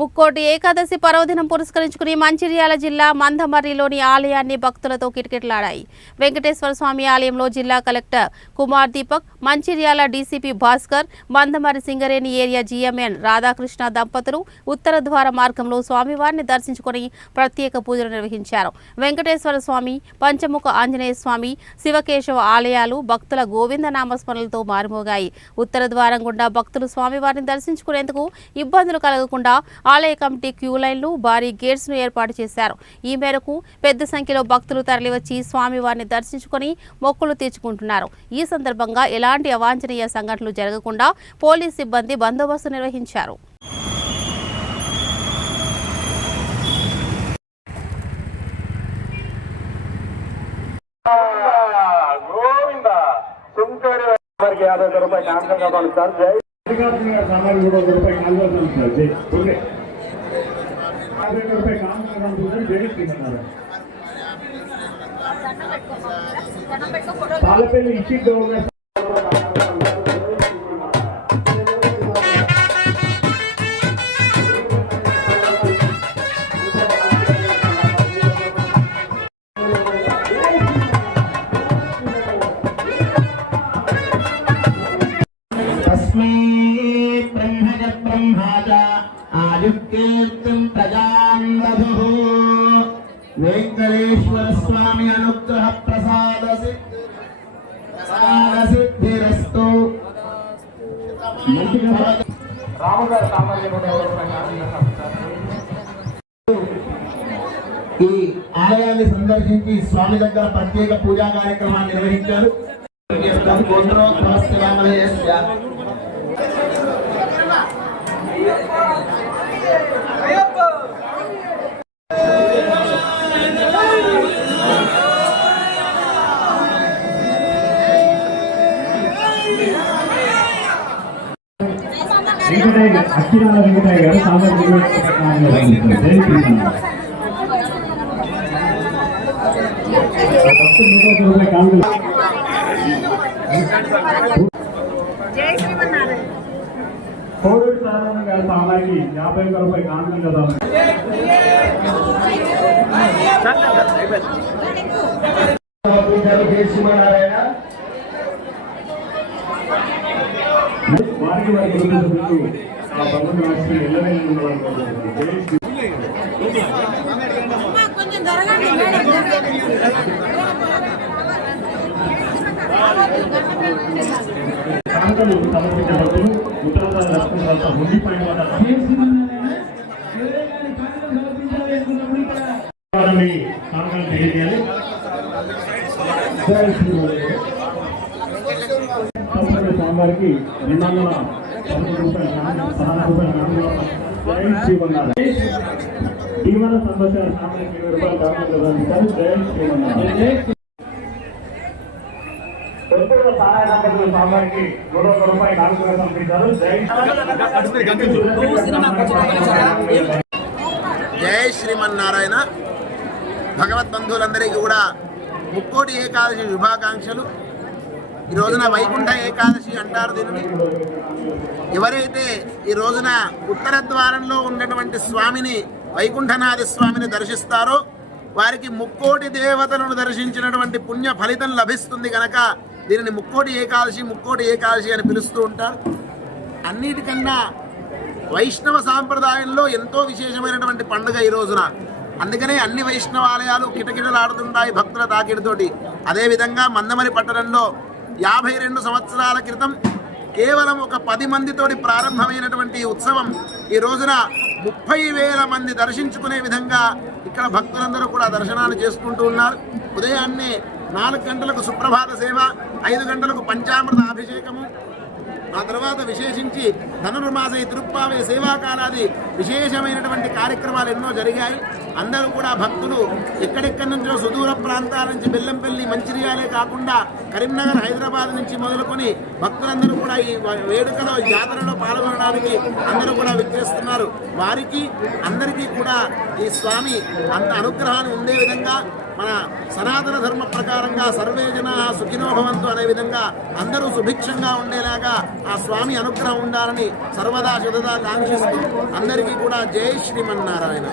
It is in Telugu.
ముక్కోటి ఏకాదశి పర్వదినం పురస్కరించుకుని మంచిర్యాల జిల్లా మందమర్రిలోని ఆలయాన్ని భక్తులతో కిటకిటలాడాయి. వెంకటేశ్వర స్వామి ఆలయంలో జిల్లా collector Kumar Deepak, Mancherial DCP Bhaskar, Mandamarri Singareni area GMN Radhakrishna దంపతులు ఉత్తర ద్వార మార్గంలో స్వామివారిని దర్శించుకుని ప్రత్యేక పూజలు నిర్వహించారు. వెంకటేశ్వర స్వామి, పంచముఖ ఆంజనేయ స్వామి, శివకేశవ ఆలయాలు భక్తుల గోవింద నామస్మరణలతో మారుమోగాయి. ఉత్తర ద్వారం గుండా భక్తులు స్వామివారిని దర్శించుకునేందుకు ఇబ్బందులు కలగకుండా ఆలయ కమిటీ క్యూ లైన్లు, భారీ గేట్స్ ను ఏర్పాటు చేశారు. ఈ మేరకు పెద్ద సంఖ్యలో భక్తులు తరలివచ్చి స్వామివారిని దర్శించుకుని మొక్కులు తీర్చుకుంటున్నారు. ఈ సందర్భంగా ఎలాంటి అవాంఛనీయ సంఘటనలు జరగకుండా పోలీస్ సిబ్బంది బందోబస్తు నిర్వహించారు. పాలపల్లి ఇచ్చి వెంకటేశ్వర స్వామి అనుగ్రహ ప్రసాద సిద్ధిరస్తు. ఈ ఆలయాన్ని సందర్శించి స్వామి దగ్గర ప్రత్యేక పూజా కార్యక్రమాన్ని నిర్వహించారు. అక్షరాల వెంకటయ్య గారు సామాజిక కోవిడ్ సాధారణ గారి సామాజికి 50 రూపాయలు కానుకలు కదా. వారికి ఆ భగవంతుడు రాష్ట్రం కానుకలు సమర్పించే భక్తులు ఉత్తరాధార రాష్ట్రంలో ఉండిపోయిన కానుకలు తెలియజేయాలి. స్వామివారికి 211 రూపాయలు జీవన సంతోషాల సామాజిక 20 రూపాయలు కానుకలు జై శ్రీమన్నారాయణ. స్వామివారికి 100 రూపాయలు కానుకలు పంపించారు. జై శ్రీమన్నారాయణ. భగవద్బంధువులందరికీ కూడా ముక్కోటి ఏకాదశి శుభాకాంక్షలు. ఈ రోజున వైకుంఠ ఏకాదశి అంటారు దీనిని. ఎవరైతే ఈ రోజున ఉత్తర ద్వారంలో ఉన్నటువంటి స్వామిని, వైకుంఠనాథ స్వామిని దర్శిస్తారో వారికి ముక్కోటి దేవతలను దర్శించినటువంటి పుణ్య ఫలితం లభిస్తుంది కనుక దీనిని ముక్కోటి ఏకాదశి అని పిలుస్తూ ఉంటారు. అన్నిటికన్నా వైష్ణవ సాంప్రదాయంలో ఎంతో విశేషమైనటువంటి పండుగ ఈ రోజున. అందుకనే అన్ని వైష్ణవాలయాలు కిటకిటలాడుతుంటాయి భక్తుల తాకిడితోటి. అదేవిధంగా మందమరి పట్టణంలో 52 సంవత్సరాల క్రితం కేవలం ఒక 10 మందితోటి ప్రారంభమైనటువంటి ఉత్సవం ఈ రోజున 30,000 మంది దర్శించుకునే విధంగా ఇక్కడ భక్తులందరూ కూడా దర్శనాలు చేసుకుంటూ ఉన్నారు. ఉదయాన్నే 4 గంటలకు సుప్రభాత సేవ, 5 గంటలకు పంచామృత అభిషేకము, ఆ తర్వాత విశేషించి ధనుర్మాస తిరుప్పావే సేవాకాలాది విశేషమైనటువంటి కార్యక్రమాలు ఎన్నో జరిగాయి. అందరూ కూడా భక్తులు ఎక్కడెక్కడి నుంచో సుదూర ప్రాంతాల నుంచి బెల్లంపల్లి, మంచిర్యాలే కాకుండా కరీంనగర్, హైదరాబాద్ నుంచి మొదలుకొని భక్తులందరూ కూడా ఈ వేడుకలో, జాతరలో పాల్గొనడానికి అందరూ కూడా విచ్చేస్తున్నారు. వారికి అందరికీ కూడా ఈ స్వామి అంత అనుగ్రహాన్ని ఉండే విధంగా మన సనాతన ధర్మ ప్రకారంగా సర్వే జనా సుఖినో భవంతు అనే విధంగా అందరూ సుభిక్షంగా ఉండేలాగా ఆ స్వామి అనుగ్రహం ఉండాలని సర్వదా శుద్ధదా కాంక్షిస్తూ అందరికీ కూడా జై శ్రీమన్నారాయణ.